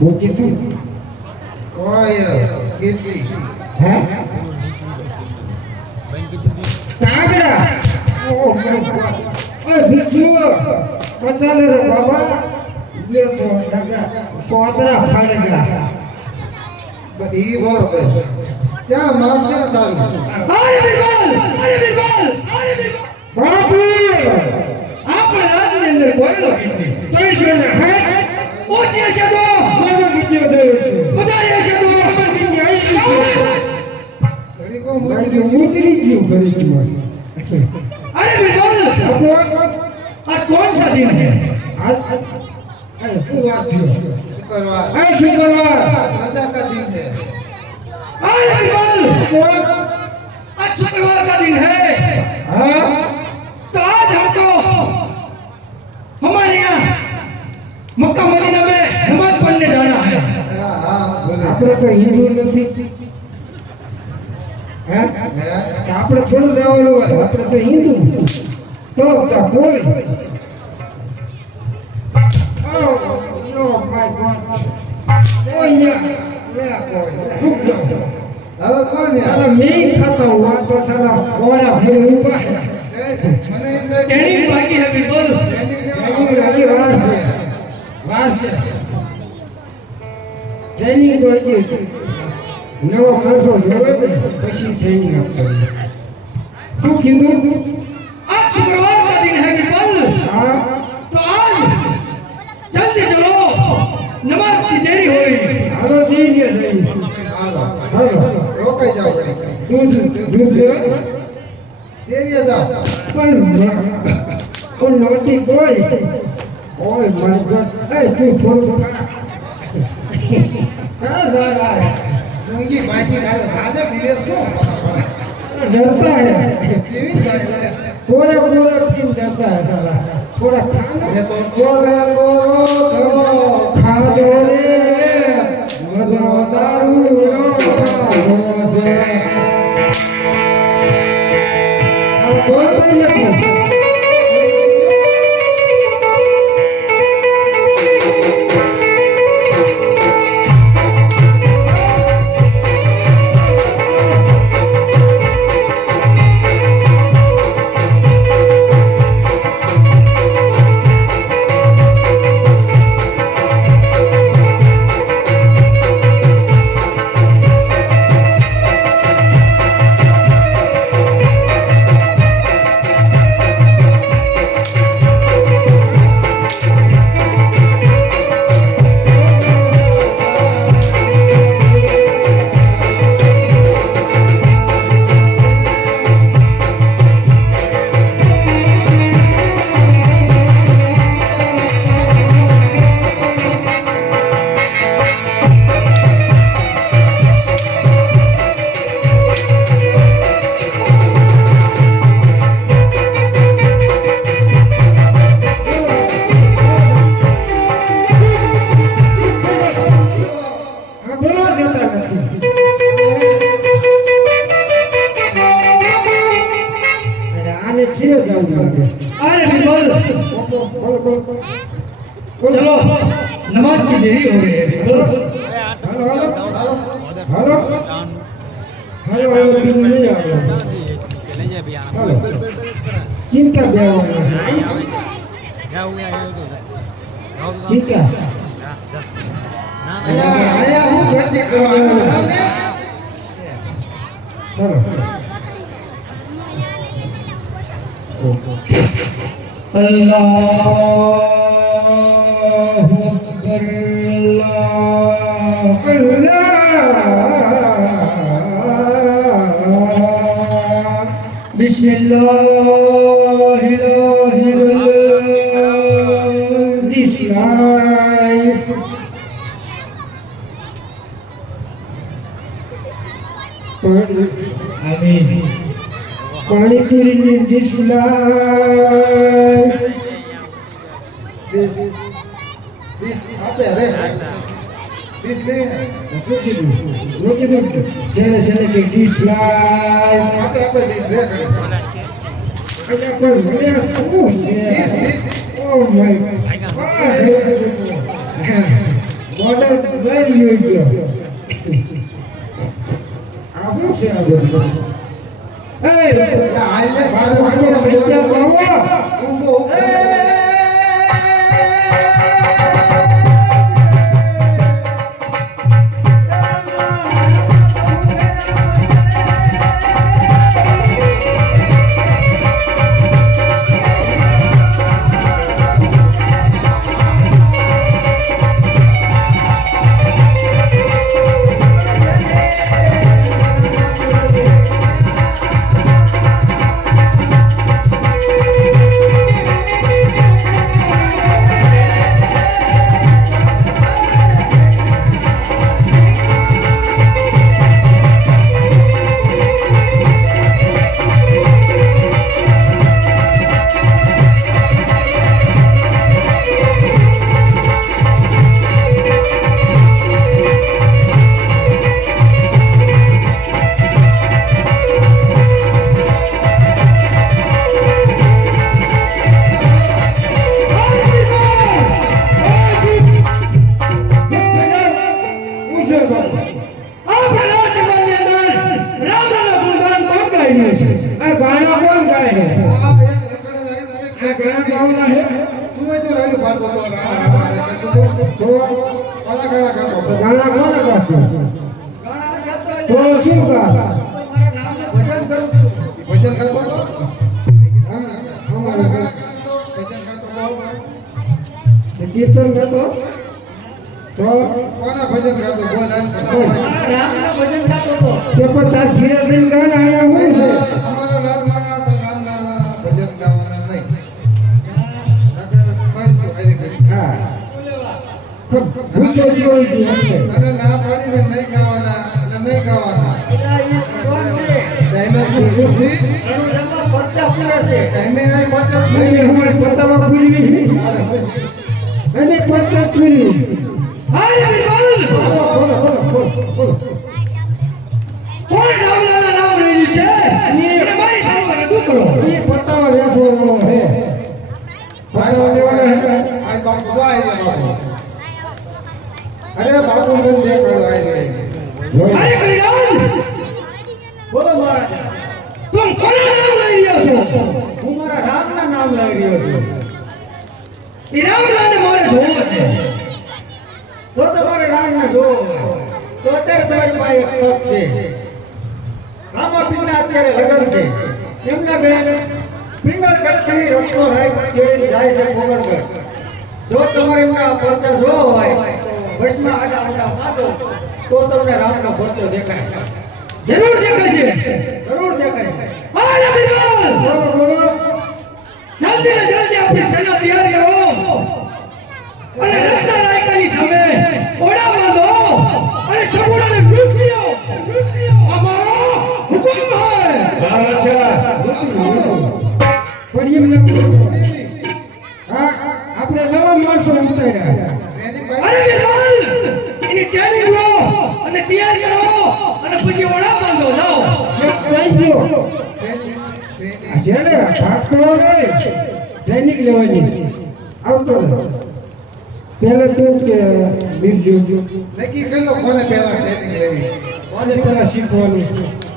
બોકી તું કોઈ કેટલી હે કાગડા ઓ બિસ્સુ બચાલે રે બાબા ये तो लगा कोदरा फड़ेगा ઈ બરોબર ક્યાં મામ છે તારું अरे बिरबल बापू आपने रात के अंदर कोई लो तो सुन है ओसी शब्दो મને બીજો થયો છે વધારે શબ્દો મને બીજી આવી છે ઘડી કો મારી ઉતરી ગયું ઘડી ગયું अरे बिरबल आज कौन सा दिन है आज શુક્રવાર शुक्रवार रजा का दिन है अरे बिरबल आज शुक्रवार का दिन है हाँ तो आज हमको हमारे यहाँ मक्का मदीना में नमाज पढ़ने जाना है હા હા બોલે આપણે તો હિન્દુ નથી હે હે આપણે થોડું જવાનું હોય આપણે તો હિન્દુ તો કોઈ Oh my God! Oh yeah! લે કોઈ रुक जाओ હવે કોણ साला યાર मैं ही खाता हुआ तो साला घोड़ा फिर ऊपर है મને એમ ट्रेनिंग बाकी है बिल्कुल ट्रेनिंग लगी बाहर से ट्रेनिंग तो है नवा माणसो જોવે ને પછી ટ્રેનિંગ આપતા શું કીધું आज शुक्रवार का दिन है बिल्कुल हाँ तो आज जल्दी चलो नमाज की देरी हो रही है हेलो दीजिए હાલો हेलो રોકાઈ જાવ दूध दूध दे દેરીએ જાવ પણ નોટી કોઈ ઓય માય ગોડ એ તું થોડું હા સારા મૂંગી બાકી કાય સાજે બિલે શું डरता है કેવી જાય લે थोड़ा थोड़ा क्यों डरता है साला थोड़ा खाना એ તો કોરે કોરો ધરો खा दो रे मजो दारू से कोई नहीं अरे बिल्कुल चलो नमाज की देरी हो रही है बिल्कुल हेलो हेलो हेलो नहीं आ रहा चिंता चिंता આયા હું ગતિ કરવાનું ને चलो अल्लाहु अकबर अल्लाह बिस्मिल्लाह दिस लाइफ आमीन पानी पूरी in this life. This apa ya, Re? This le. Look at it. Sele ke this life. Apa this le? Ada apa? Oh my God. Order લઈ લ્યો ગયો આ શું છે આ બધું હાલને ભારે ઊભો કીર્તન કરતો તો કોના ભજન ગાતો બોલ રામના ભજન ગાતો તો તે પણ તાર ઘીરે જઈને ગાન આયા હોય છે અમારો રામના ભજન ગાવાના નહીં કહીશ તો હરી કરી હા પૂછો છો છે અને ના પાડીને નહીં ગાવાના એટલે નહીં ગાવાના એલા ઈ કોણ છે ટાઈમે શું છે રણુજામાં પરચા પૂરે છે ટાઈમે નહીં પહોંચો અને હું પતાવા પૂરી અને પચાસ મિનિટ અરે બિરબલ કોણ રામલાલના નામ લઈ છે અને મારી સામે રજૂ કરો એ પતાવા બેસવાનો હે પતાવા દેવાના હે આજ બાપુ તો આવી ગયા બાપુ અરે બાપુ મને દેખાડો આવી ગયા અરે કવિરાજ બોલો મહારાજ તું કોના નામ લઈ રહ્યો છો હું મારા રામના નામ લઈ રહ્યો છું એ રામલાલને મારે જોવો છે તો તમારે રામને જોવો તો અત્યારે તમારી પાસે એક તક છે રામાપીરના અત્યારે લગ્ન છે એમના બેન પિંગળગઢથી રત્નો રાય ચડીને જાય છે પોગણગઢ જો તમારે એમના પરચા જોવો હોય બસમાં આડા આડા માતો તો તમને રામનો પરચો દેખાય જરૂર દેખાય છે જરૂર દેખાય અરે બિરબલ બોલો બોલો જલ્દી ને જલ્દી આપણી સેના તૈયાર કરો અને રત્ના રાયકાની સામે ઓડા બાંધો અને સગુણાને લૂંટ લ્યો અમારો હુકમ છે પણ એમને હા આપણે નવા માણસો ઉતાર્યા અરે બિરબલ એની ટ્રેનિંગ લો અને તૈયાર કરો અને પછી ઓડા બાંધો જાઓ થઈ ગયો આ છે ને ભાગતો નહીં ટ્રેનિંગ લેવાની આવતો ને પહેલા તું કે બીજું નક્કી કરી લો કોને પહેલા ટ્રેનિંગ લેવી કોને પહેલા શીખવાનું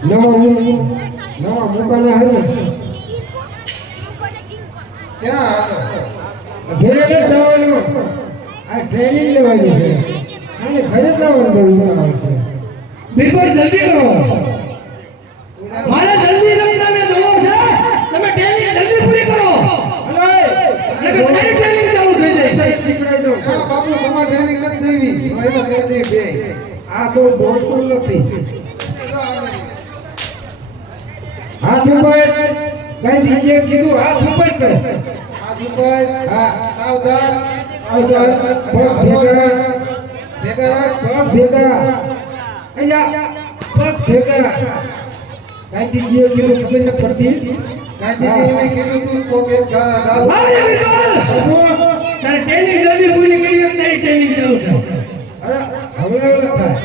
નવા મુકાના હે ને ક્યાં ઘરે ન જવાનું આ ટ્રેનિંગ લેવાની છે અને ઘરે જવાનું બહુ છે બિરબલ જલ્દી કરો મારે જલ્દી રમતાને જોવો છે તમે ટ્રેનિંગ જલ્દી પૂરી કરો નકર મારી ટ્રેનિંગ ચાલુ થઈ જાય શીખડાઈ દો હા બાપુ તમારે ટ્રેનિંગ નથી દેવી એમાં દે દે બે આ તો બોલતું નથી હાથ ઉપર ગાંધીજીએ કીધું હાથ ઉપર કર આ દુપાઈ હા સાવધાન ભેગા ભેગા રાખ ભેગા અલ્યા પગ ભેગા ગાંધીજીએ કીધું ખબર ન પડતી ગાંધીજી મેં કીધું તું કોકે ગાલ અરે બિરબલ તારે ટ્રેનિંગ જલ્દી પૂરી કરી એમ તારી ટ્રેનિંગ ચાલુ છે અરે હવળે થાય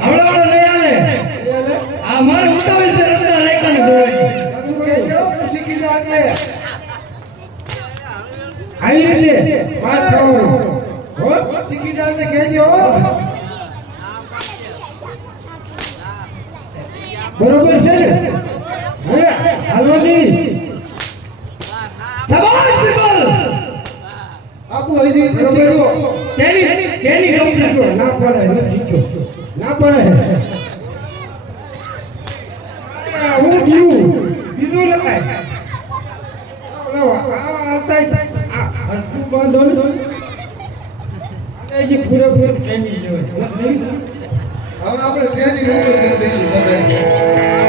હવળો નહીં હાલે આ મારે ઉતાવળ છે રસ્તા રાયકાને જોવાની તું કહેજો તું શીખી જા એટલે આવી રીતે વાત થવાનું હો શીખીદારને કહેજો બરોબર છે ને હવે હાલવાજી શાબાશ પીપલ આપુ હજી શીખો કેની ગમશે ના પડે નથી શીખ્યો ના પડે હું જીવું બીજું લખાય હરખું બાંધો ને જે પૂરેપૂરું ટ્રેનિંગ લેવાય નહીં હવે આપણે ટ્રેનિંગ કરી દઈશું બધાય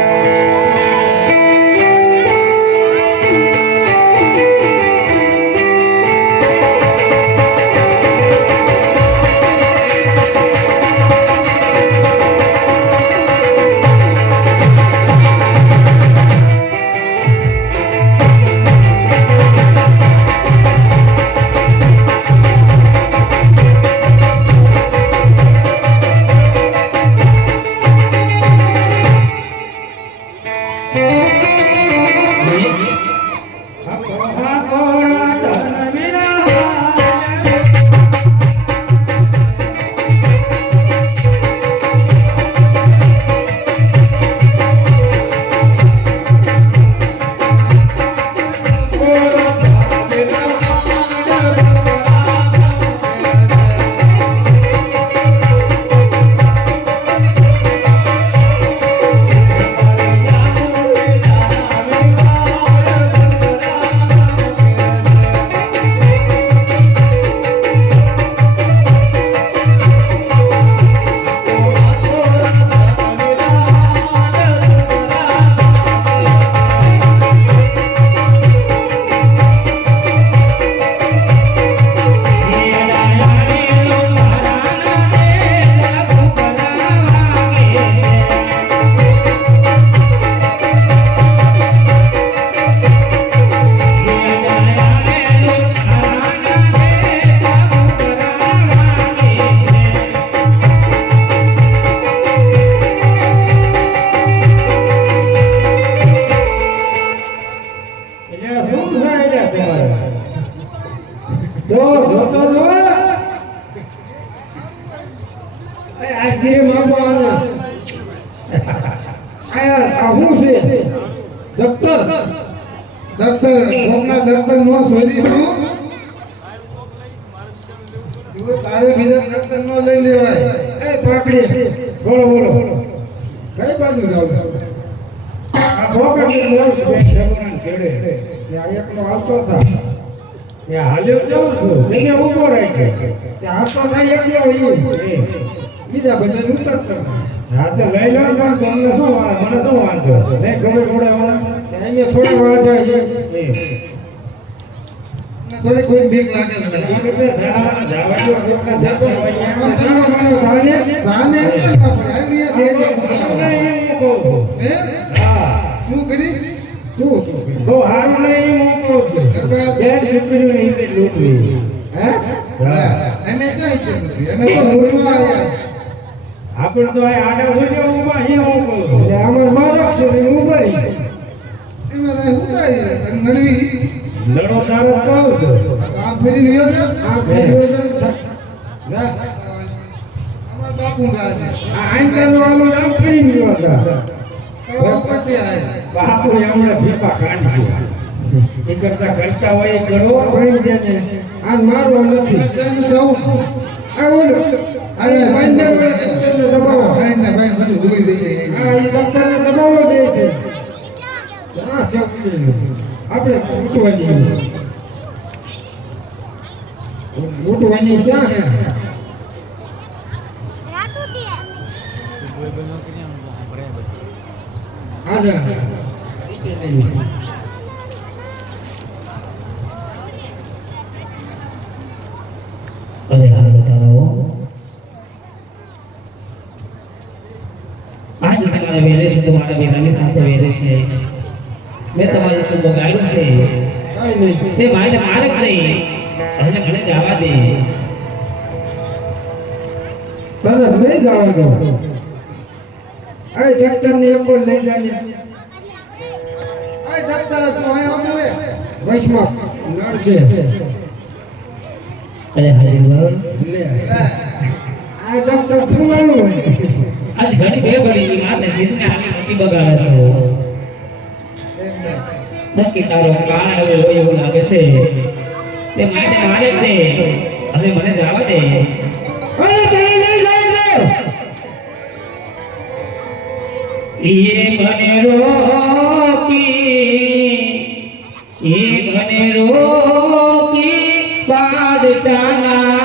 દફતર કોકના દફતર નો શોધીશું તું તારે બીજા દફતર નો લઈ લેવાય એ પાકડી બોલો બોલો કઈ બાજુ જાવ આ પોકેટ નો બેંક જમણાન કેડે ત્યાં એકલો આવતો હતા ત્યાં હાલ્યો જાઉં છું તેને ઊભો રહી ગયો ત્યાં આવતો થાય એકલો હોય બીજા બધા ઉતરતા હા તો લઈ લો પણ તમને શું મને શું વાંધો નહીં ગમે થોડા એને થોડા વાર જાય થોડી કોઈ બીક લાગે છે સારામાં જવા દો રોકના જતો હોય એમાં સારામાં જાને જાને કેમ ના પડે અહીંયા દે દે એ કહું છું હે હા શું કરી શું બહુ હારું નહીં હું કહું છું બેન દીકરીઓ નહીં તે લૂંટવી હે અમે ચાઈ તે અમે તો લૂંટવા આવ્યા આપણે તો આ આડા હોય ઊભા અહીંયા હું કહું છું એટલે અમાર મારક છે ને ઊભા એમાં હું કાઈ તને નડવી લડો તારો કહું છું આમ ફેરી લ્યો છે આ ફેરવો ના અમાર બાપુ રાજ આ આંકરનો આલો નામ કરી ગયો હતા પડતી આય બાપુ એમણે ભીપા કાઢી એ કરતા હોય એ કરો ભાઈ જેને આ મારવો નથી જઈને જાઉં આ ઓલો અરે બંદર દફતરને દબાવો ભાઈ ને ભાઈ બધું ભૂલી દઈ જાય આ એ દફતરને દબાવો દે છે આ શક્તિ આપણે ઉઠવાની ક્યાં છે આજા અરે હા બતાવો આજ તમારા વેરે છે તમારા વેરાની સાથે વેરે છે મેં તમારું શું બગાડ્યું છે કાઈ નહીં તે મારે મારે નહીં અને ઘરે જવા દે તરત નહીં જવા દો આ ડોક્ટરને એક કોલ લઈ જાય આય દફતર તું આય આવજો રે વૈષ્ણવ નડશે અરે હરિવર લે ફૂલાણું હોય આજ ઘડી બે ઘડી માથે જીતને આની નથી બગાડે છો નક્કી તારો કાળ હવે હોય એવું લાગે છે તે માટે મારે જ દે હવે મને જવા દે અરે તને લઈ જાય એ મને રોકી બાદશાહના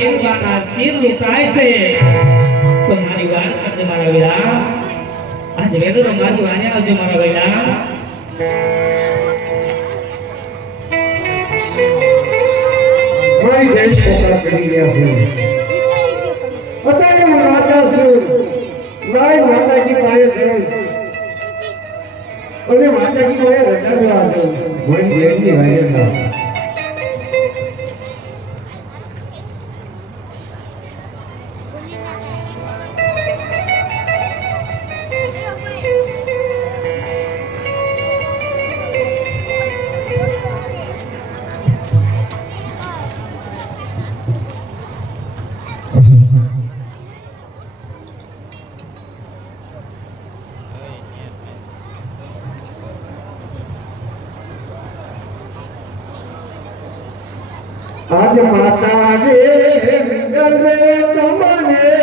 બેનબાના શિર લુકાય છે તો મારી વાત કરજે મારા વેલા આજ વેલો મારી વાને આવજો મારા વેલા મારી બેન પોતા કરી રહ્યા છે અત્યારે હું રાજા છું મારી માતાજી પાસે જઈ અને માતાજી પાસે રજા લેવા જાઉં મારી બેનની વાગે ના આજ માતા જે વિગળ દે તમને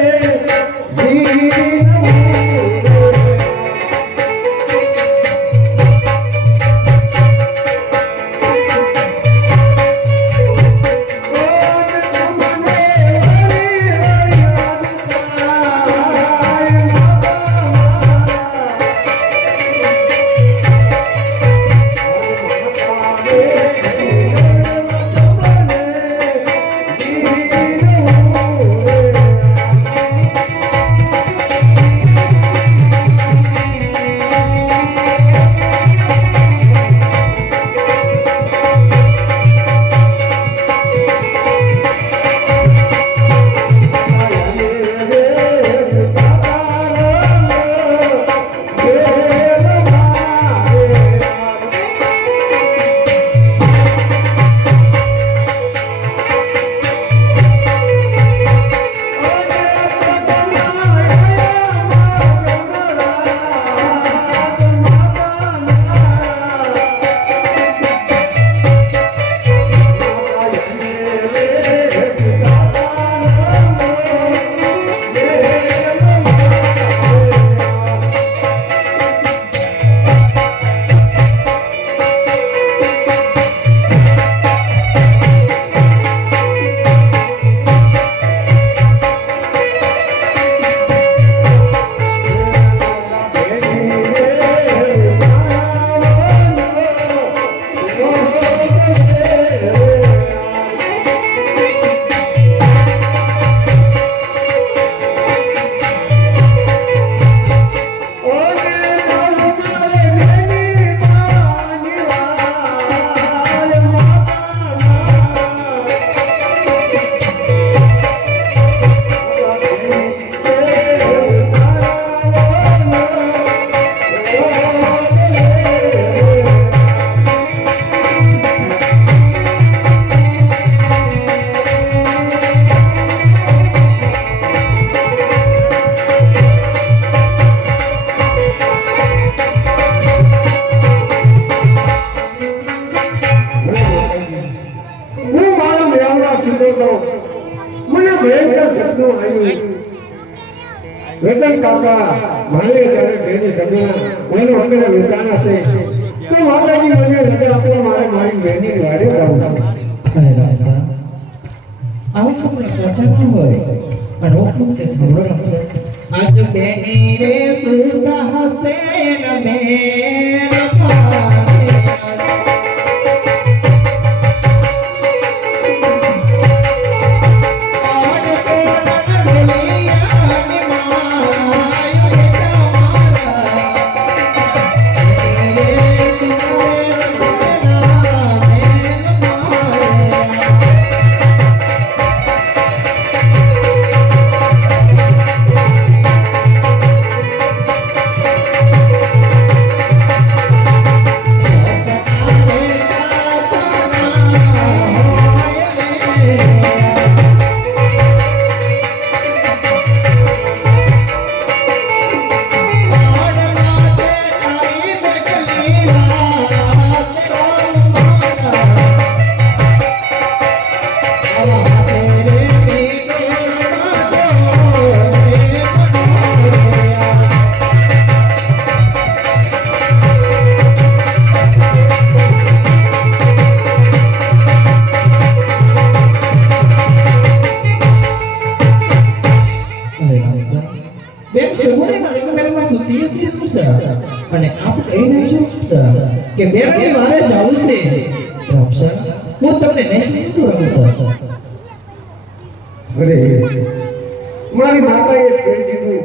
મને ભયંકર શબ્દો આવ્યું રતન કાકા મારે જ્યારે બેની સગના મને વગર વિકાના છે તો માતાજી મને રજા આપવા મારે મારી બેની વાડે જવું છે અરે રામસા આવા સપના સાચા ન હોય અને ઓખું તે સાંભળવાનું છે આજ બેની રે સુતા હસે ન મેર પારે બેન સગુણે મારી મહેલમાં સૂતી હશે શું સર અને આપ કહી રહ્યા છો સર કે બેનની વારે જાવું છે રામ સર હું તમને નહીં સમજતો સર અરે મારી માતાએ કહી દીધું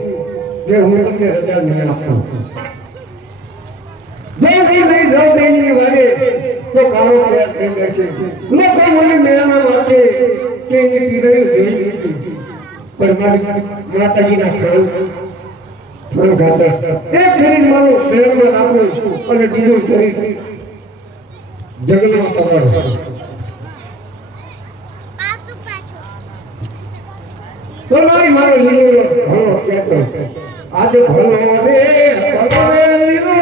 કે હું તમને રજા નહીં આપું જો હું નહીં જાઉં તેની વારે તો કાળો તૈયાર થઈ જાય છે લોકો મને મેળામાં વાંચે કે એની પીરાયું જોઈ લીધી પણ મારી માતાજીના ખાન ખાતર એક શરીર મારું મેળામાં રાખું અને બીજું શરીર જગતમાં પકડો તો મારો લીલો ભણો કહેતો આજે ભણો રે લીલો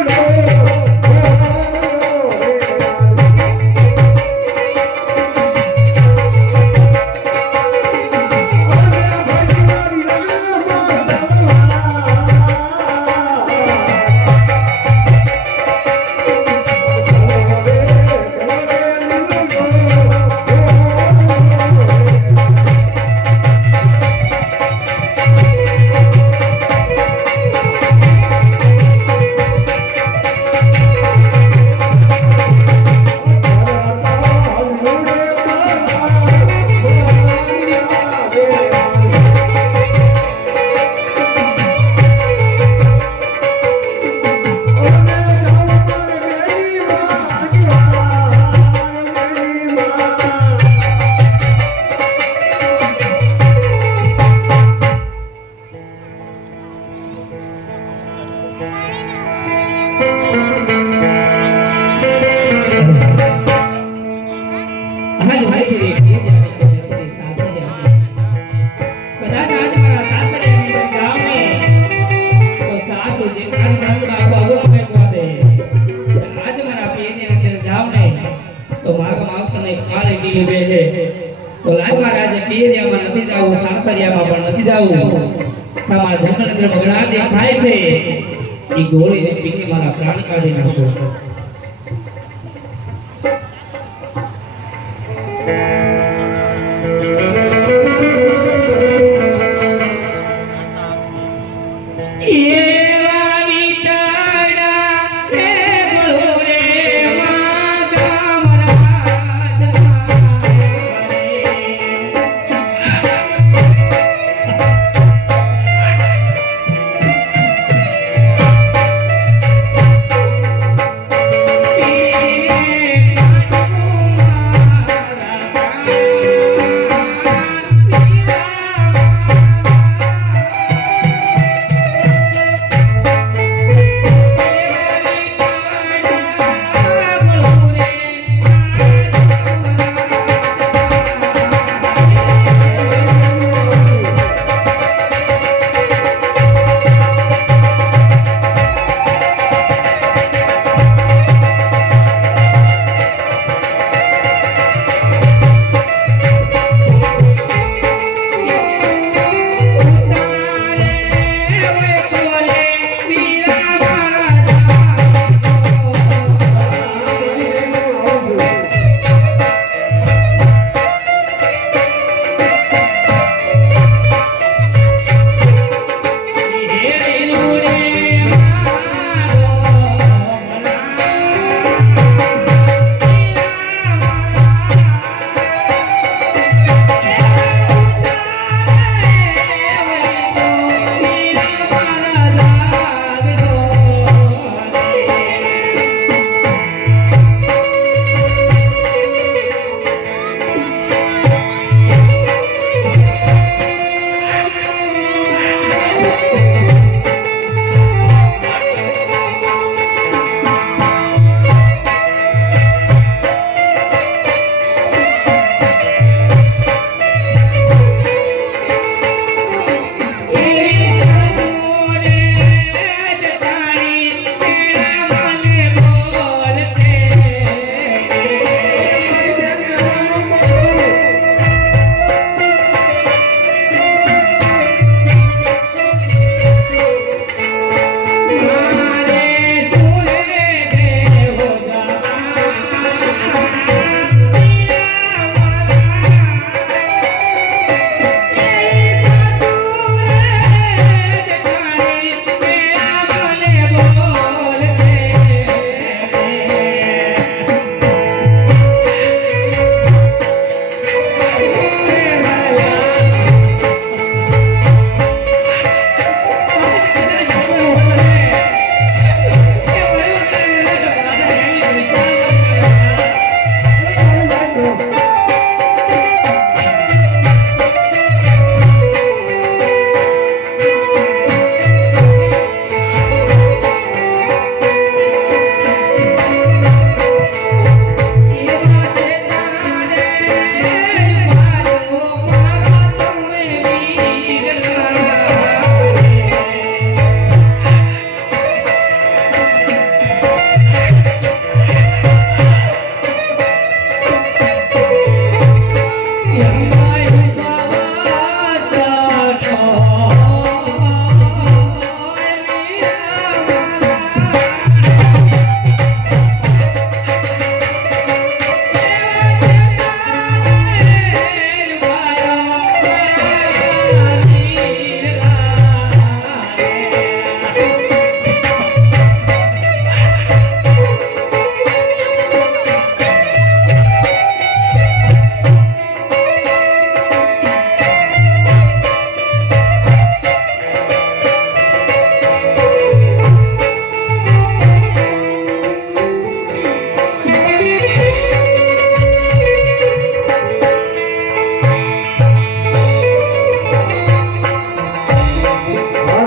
ગોળી ને પીને મારા પ્રાણ કાઢી નાખો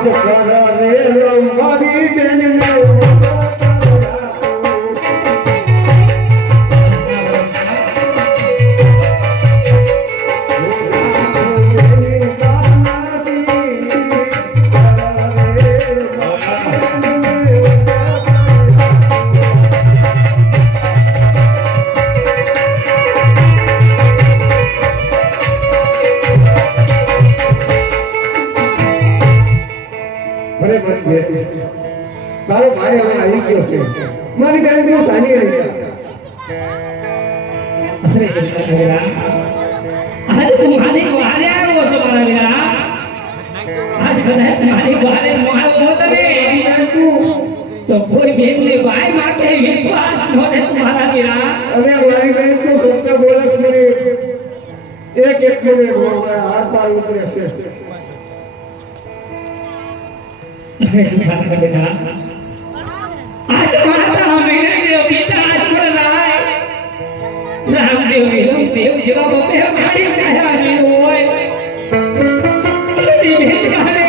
આજ કરે મારી બેનને અરે મારી બેન તારો ભાઈ હવે આવી ગયો છે મારી બેન બહુ સારી રહી છે અરે વેલા આજ તું મારી વારે આવ્યો છો મારા વેલા આજ કદાચ મારી વારે નો આવ્યો હોત ને તો કોઈ બેનને ભાઈ માટે વિશ્વાસ નહોતો મારા વેલા અરે મારી બેન તો સચ્ચા બોલસ મને એક મિનિટ બોલવા હાર પાર ઉતરે છે आज माता मेरे देव पिता आज बोलाय रामदेव विरम देव जेवा बपे गाड़ी जाया मीनो होय ती भेटाने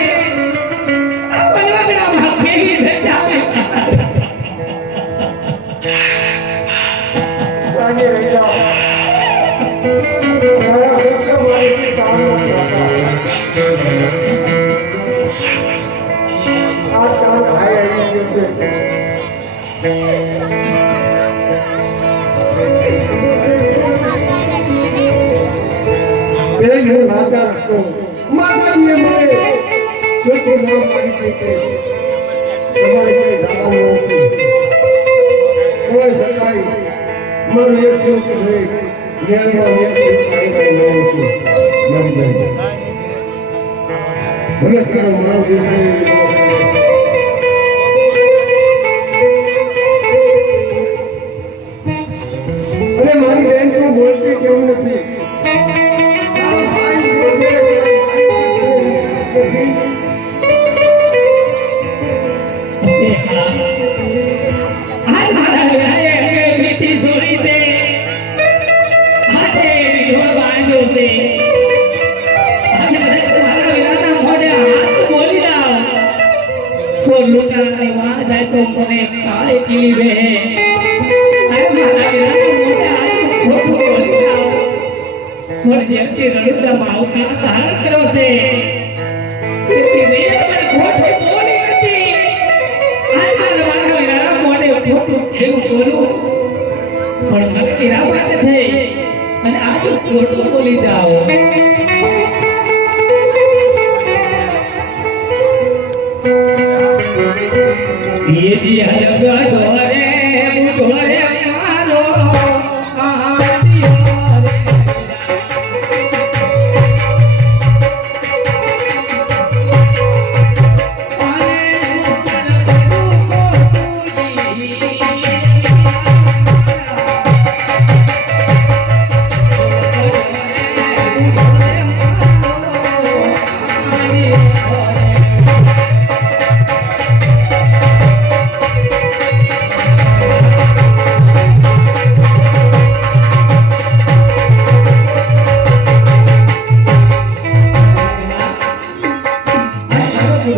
आ बनवागડા માં કેવી રચાવે આગે રહી જાઓ મારા હસ્તે મારી કામ નથી આ ચાલ ભાઈ આવી ગયો છે બેન હું નાતા રાખો માતાજીએ મને ચોખ્ખું નામ પાડી દીધું તમારે કોઈ જવાનું નથી કોઈ સરકારી મારું એક શોખ છે જ્ઞાનમાં એક સરકારી નામ છે મારી બેન ભલે તારો મારો દીકરો અરે મારી બેન તો બોલતી કેમ નથી आज मारा वेलाए के बेटी सोरी से हाथे विधो बांधो से आज कदाच मारा वेलाना मोढे हाथ बोली जाओ છો લોટાની વાત જાય તો મને કાળે ચીલી વે આય મારા વેલાના મોઢે હાથ ખોટું બોલી જાઓ મને જેમથી રણુજા માં અવતાર ધારણ કર્યો છે તેથી વેદ મને ખોટું બોલી નથી આજ મારા વેલાના મોઢે ખોટું એવું બોલું પણ મને વીરા માટે થઈ અને આજ ખોટું બોલી જાઓ ये जी जग ढोरे मुढोरे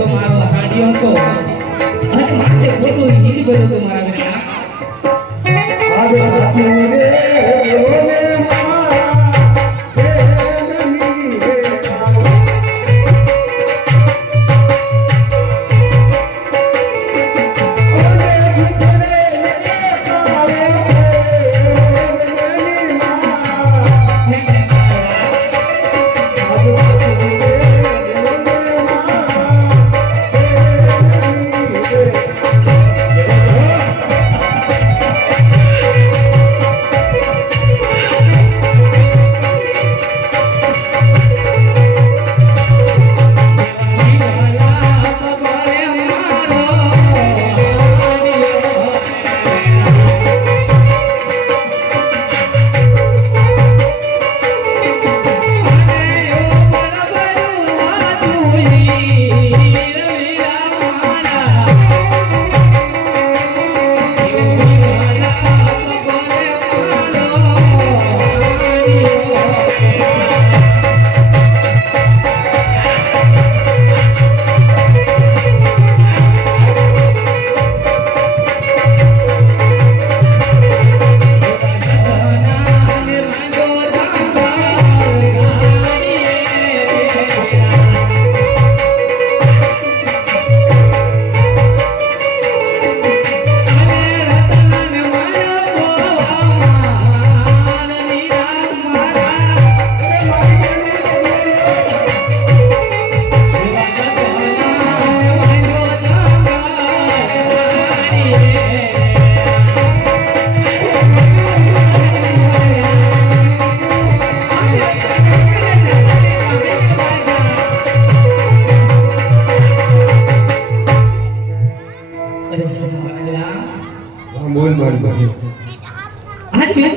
मारो आदियो रे आने ऊपर गुरु को तुझी मुढोरे मारो आदियो रे આજ સાથી રે બોલે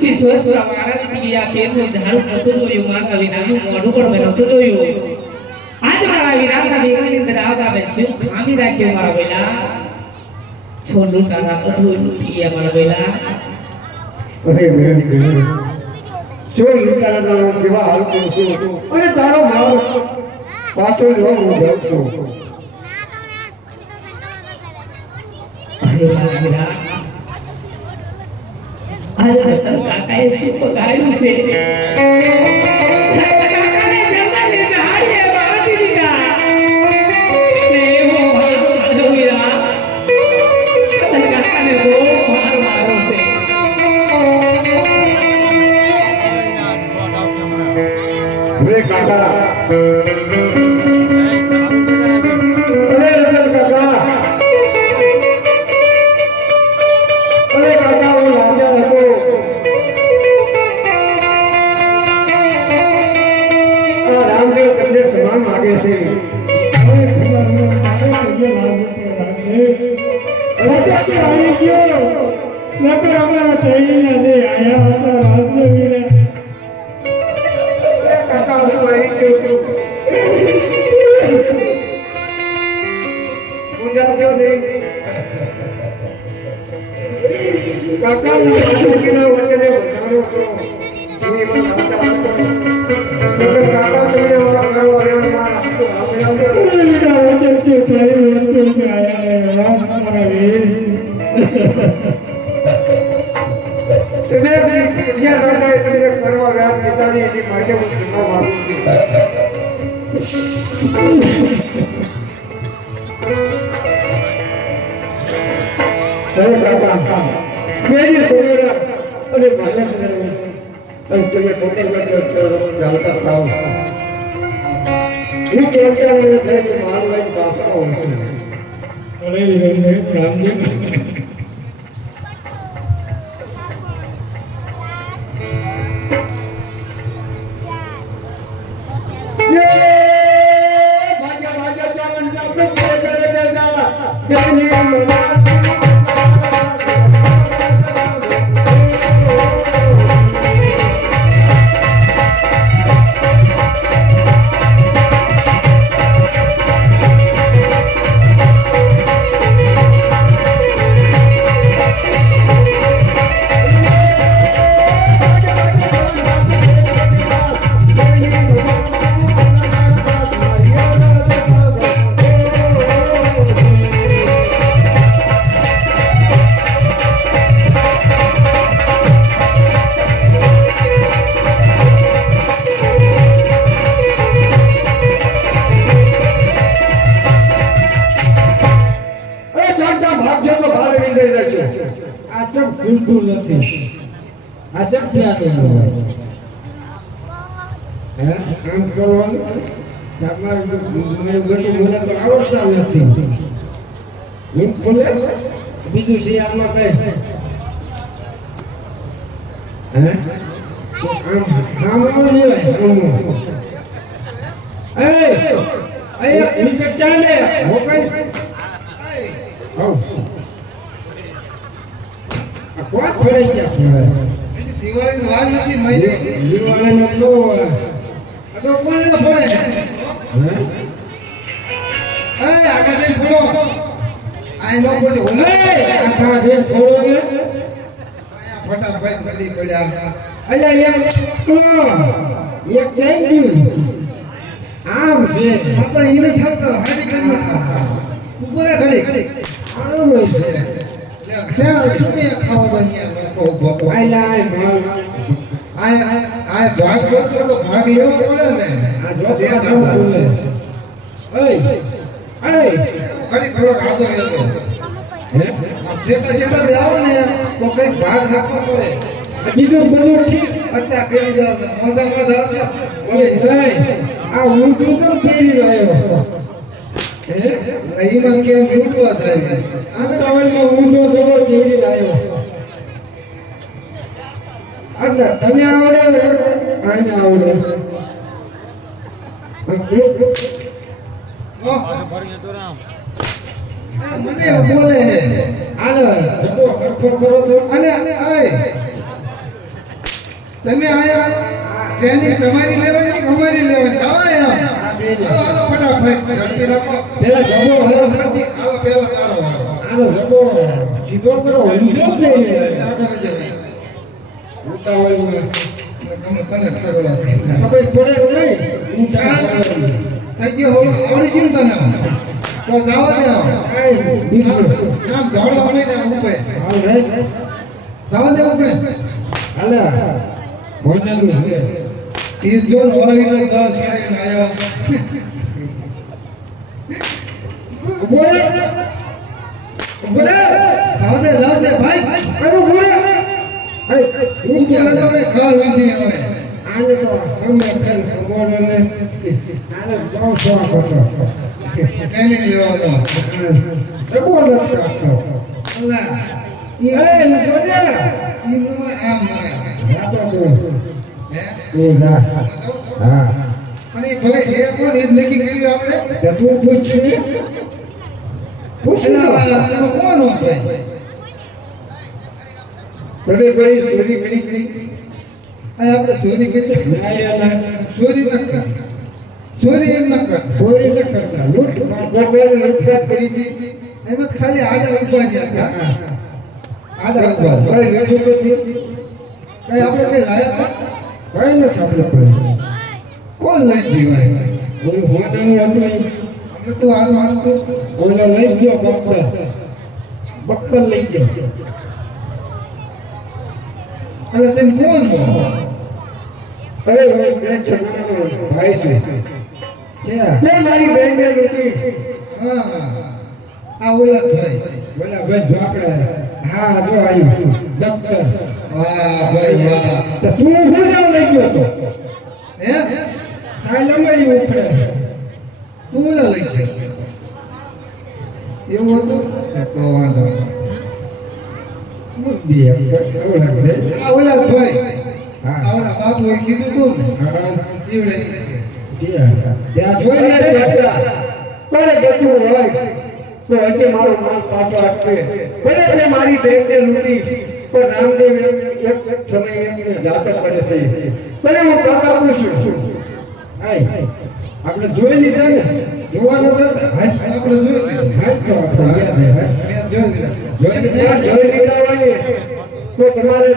ઊંચી સ્વસ્થતા મારાવી હતી આ પેરનું ઝાડું નતું જોયું મારા વિનાનું મોઢું પણ મેં નતું જોયું આજ મારા વિનાના વેગાની અંદર આવતા મેં શું ખામી રાખ્યું મારા વેલા છોડું તારા બધું લૂંટી મારા વેલા અરે બેન શું લૂંટારા કેવા હાલ કરું છું અને તારો માલ પાછો જો હું જાઉં છું અરે મારા વેલા આજે તો કાકાએ શું પગાડ્યું છે કાકાને જંગલને ઝાડીએ બાંધી દીધા ને એવો મારો માધવીરા કાકાને બહુ મારો છે રે કાકા અરે રતન કાકા અરે કાકા હું રાજા હતો આ રામદેવ તમને સમાન માગે છે કાકા હું આવી ગયો છું હું જાણ્યો નહીં કાકા હું રાજાજીના વચને વધારો હતો એની પણ રાજા હતો નકર કાકા તમને આવા કરવા આવ્યા મારા હાથો તમે બીજા રાજાએ તમને કરવા વ્યાપ દીધાની એની માટે હું ક્ષમા માંગુ છું અરે કાકા મેરી સોનેરા અને માનસ અને તમે પોતે ચાલતા થાવ એ ચર્ચા મને થાય કે મારું એક ભાષા હોય છે બિલકુલ નથી આ ચક્યા હે કામ કરવાનું તમારે મને ગટી મને તો આવડતા નથી એમ બોલે બીજું છે આમાં કઈ હે આમ નહીં હોય એ વિકેટ ચાલે હોકઈ આવ કોણ ફરે ગયા દિવાળી વાર નથી મહિને દિવાળીનો તો અગર કોણ ન ફરે એ આગળ જઈને ફરો આઈ નો બોલી ઓલે આખા છે થોડો ને ફટાફટ મળી પડ્યા અલ્યા એક થઈ ગયું આમ છે આપણે એને ઠાકર હાડી કરીને ઠાકર ઉપર ઘડી આમ છે શું કે ખાવા બન્યા આયલા આ ભાગ કરતો તો ભાગ લેવો પડે ને આ જો પાછો બોલે ઓય ઘડી ઘડો આગો લેતો હે જેટા જેટા લાવો ને તો કઈ ભાગ નાખવો પડે બીજું બધું ઠીક અટ્ટા કરી દો મોઢામાં જાવ છે ઓય આ હું તો શું ફેરી રહ્યો હે એમાં કેમ લૂંટવા થાય આ ચાવલમાં હું તો સવો ફેરી આવ્યો અટ્ટા તને આવડે આને આવડે મને બોલે આને જતો હરખો કરો તો અને આય તમે આયા ટ્રેનિંગ તમારી લેવાની કે અમારી લેવાની આવો હાલો ફટાફટ ઝડપી રાખો પેલા જબો હાલો ફરતી હાલો પેલો તારો વારો આનો જબો સીધો કરો લીધો જ નહીં આગળ જવાય ઉતાવળમાં તમે તને ઠરવા ખબર પડે નહીં હું ચાલ થઈ ગયો હવે આવડી ગયું તને તો જાવા દે બીજું નામ દોડવા મળીને ઉભે હાલ રે જાવા દે ઉભે હાલા ભોજનનું છે ઈ જો ઓળવીનો દસ ખાઈને આવ્યો બોલે બોલે જાવ દે ભાઈ અરે બોલે હું બોલે તો રે ઘર વાંધી હવે આને તો અમે ફેર બોલે આને જાવ છો કરતો ટ્રેનિંગ લેવાનો જબો નથી રાખતો અલ્લા એ બોલે ઈ મને આમ મારે રાતો તો હે એ ના હા અને ભાઈ એ કોણ એ નક્કી કર્યું આપણે તે તું પૂછ ને પૂછ ને તમે કોણ હો ભાઈ તમે ભાઈ સોરી કરી આ આપણે ચોરી કરી ના ચોરી ન કર ચોરી એમ ન કર ચોરી ન કરતા લૂંટ ગોગોને લૂંટફાટ કરી હતી એમાં ખાલી આડા ઉભા રહ્યા હતા આડા ઉભા ભાઈ નથી કરતી કઈ આપણે કઈ લાયા હતા કઈ નથી આપણે પણ કોણ લઈ જીવાય ઓલું હોવાનું હતું આપણે તો હાલ તો ઓલો લઈ ગયો બક્કર લઈ ગયો એટલે તેમ કોણ હો અરે ભાઈ બેન છોકરાનો ભાઈ છે ક્યાં તે મારી બેન ને લૂંટી હા આ ઓલા ભાઈ બોલા ભાઈ જોકડા હા જો આવ્યું દફતર વાહ ભાઈ વાહ તો તું હું જાવ લઈ ગયો તો હે સાયલમાં ઉખડે તું ઓલા લઈ જાય એવું હતું તો વાંધો બે એવું લાગે આ ઓલા ભાઈ હા આ ઓલા બાપુએ કીધું તું ને હા જીવડે ત્યાં જોઈ લે તારે ગતું હોય તો હજી મારો માલ પાછો આપશે ભલે તે મારી બેનને લૂંટી પણ રામદેવ એક સમય એમને જાતક કરે છે ભલે હું કાકા પૂછું છું આય આપણે જોઈ લીધા ને જોવાનું તો આપણે જોઈ લીધું હાથ તો આપણે ગયા છે હાથ. મેં જોઈ લીધું ત્યાં જોઈ લીધા હોય ને તો તમારે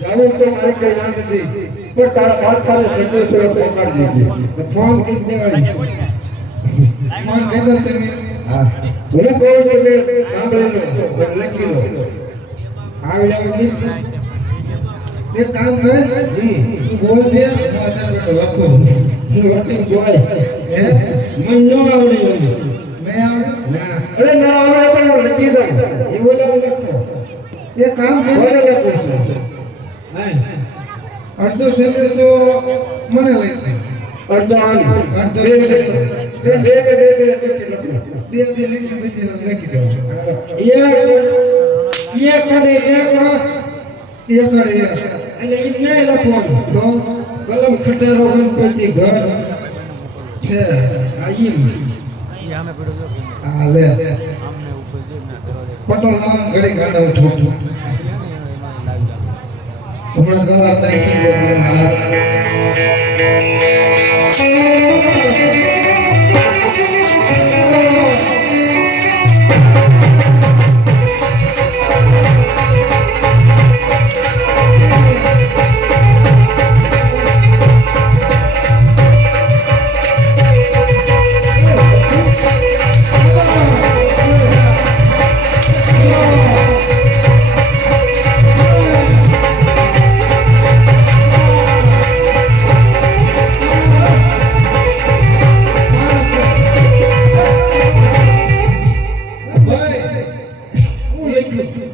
જવું તો મારી કઈ વાત નથી પણ તારા પાછળ સંદેશો પહોંચાડી દીધી તો ફોન કરી દેવાની મન કહેતો તમે હા હું કહું છું કે સાંભળી લો લખી લો આવડ્યા ગીત એક કામ કર તું બોલ દે હું અત્યારે લખું હું વટી જોય હે મન ન આવડે એવું. નહીં આવડે ના અરે ના આવડે તો હું લખી દઉં એવું લાવ લખો એક કામ કર બોલે લખું છું હા અડધો સંદેશો મને લઈ દે અડધો આમ અડધો બે લખી લખું બે લીટી બધી લખી દઉં એક અને એક એક અડે એટલે ઈ નહીં લખવાનું તો કલમ ખટેરો ગણપતિ ઘર છે આ ઈમ આ લે પટોલ લાવન ઘડી ગાને ઉઠો હમણાં ગળા નાખી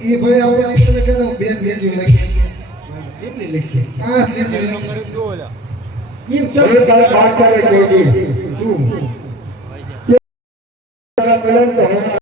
એ ભાઈ આપણે એટલે કે બેન બેજો લખી કેટલી લખી હા લીટી લખી ઈમ હવે તારે પાછળ જોઈ શું પેલા તો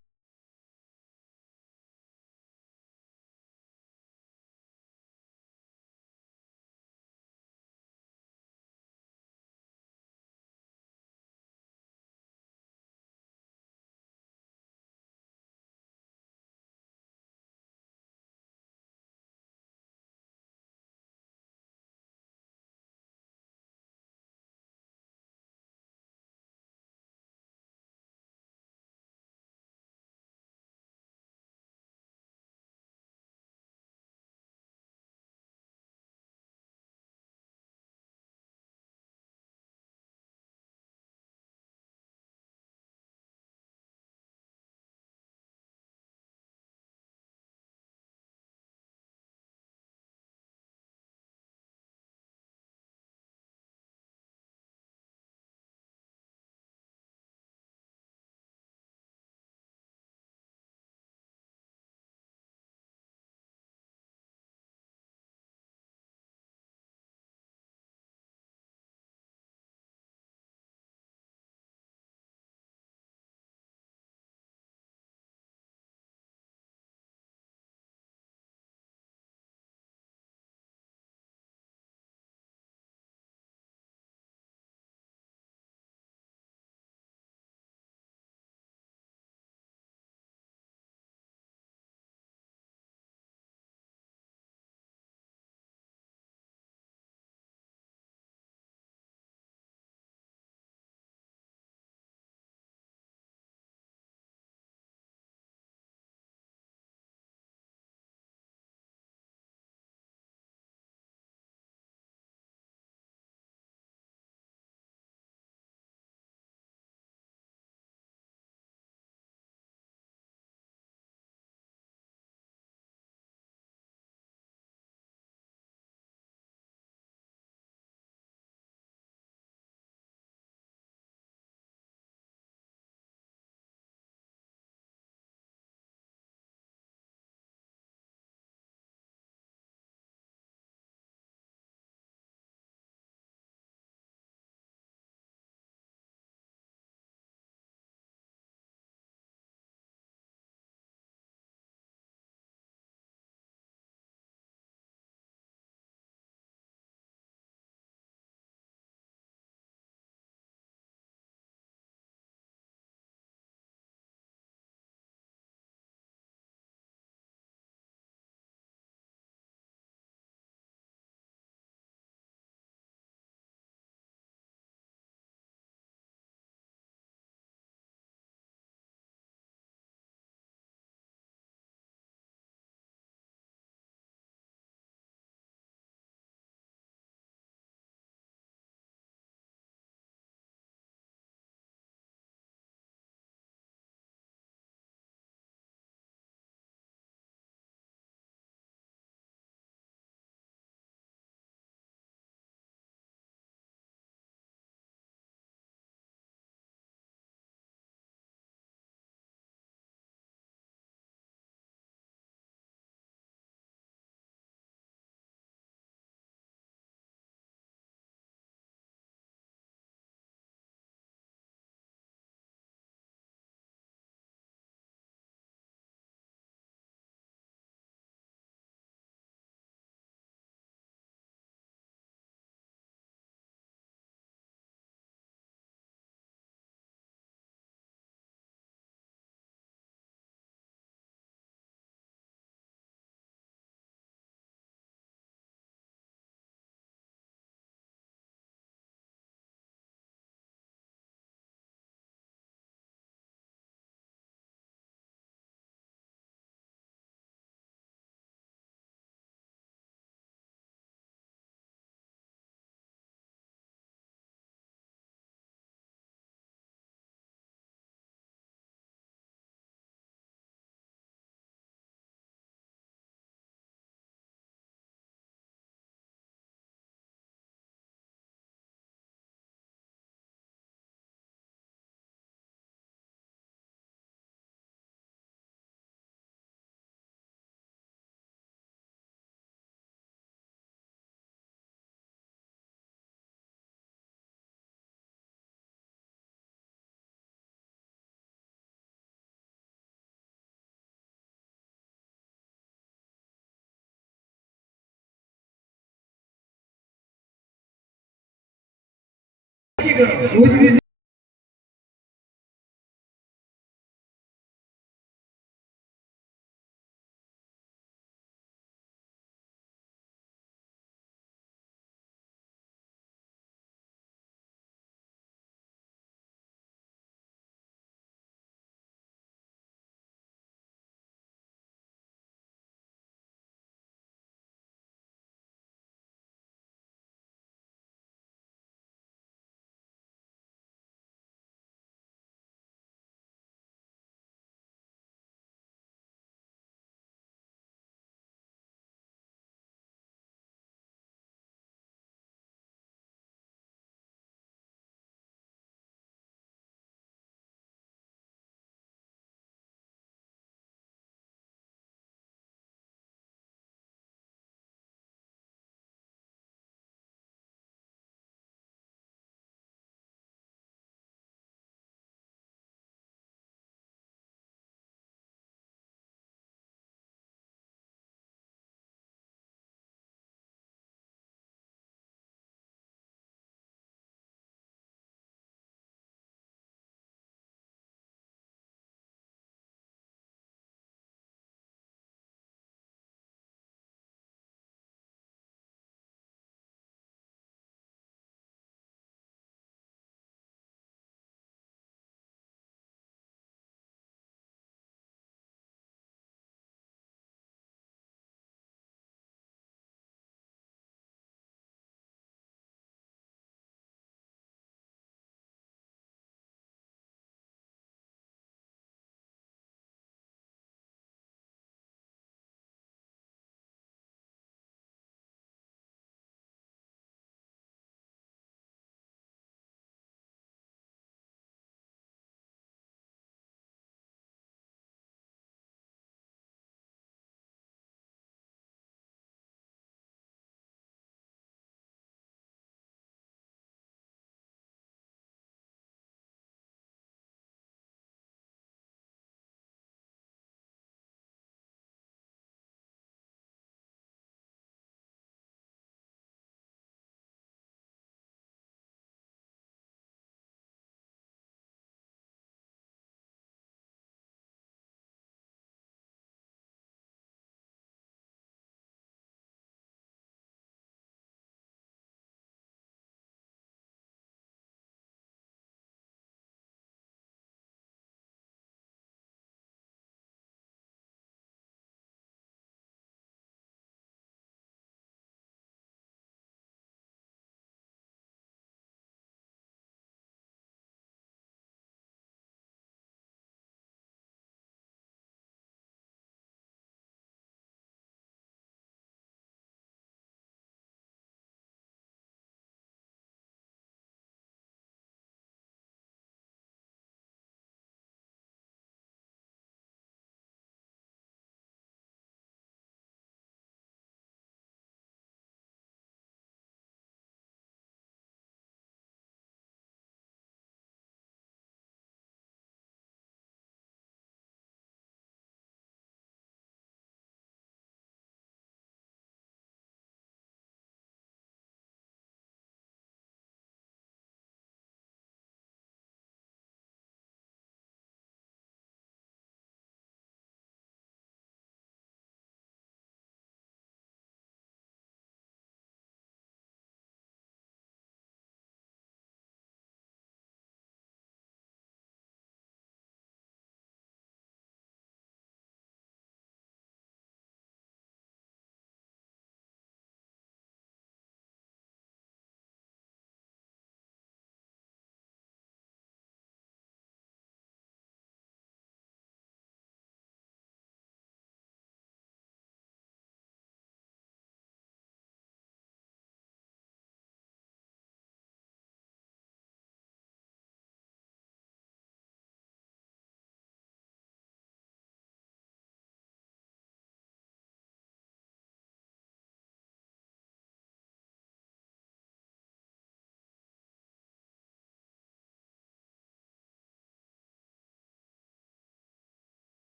પછી કરો ઉતરી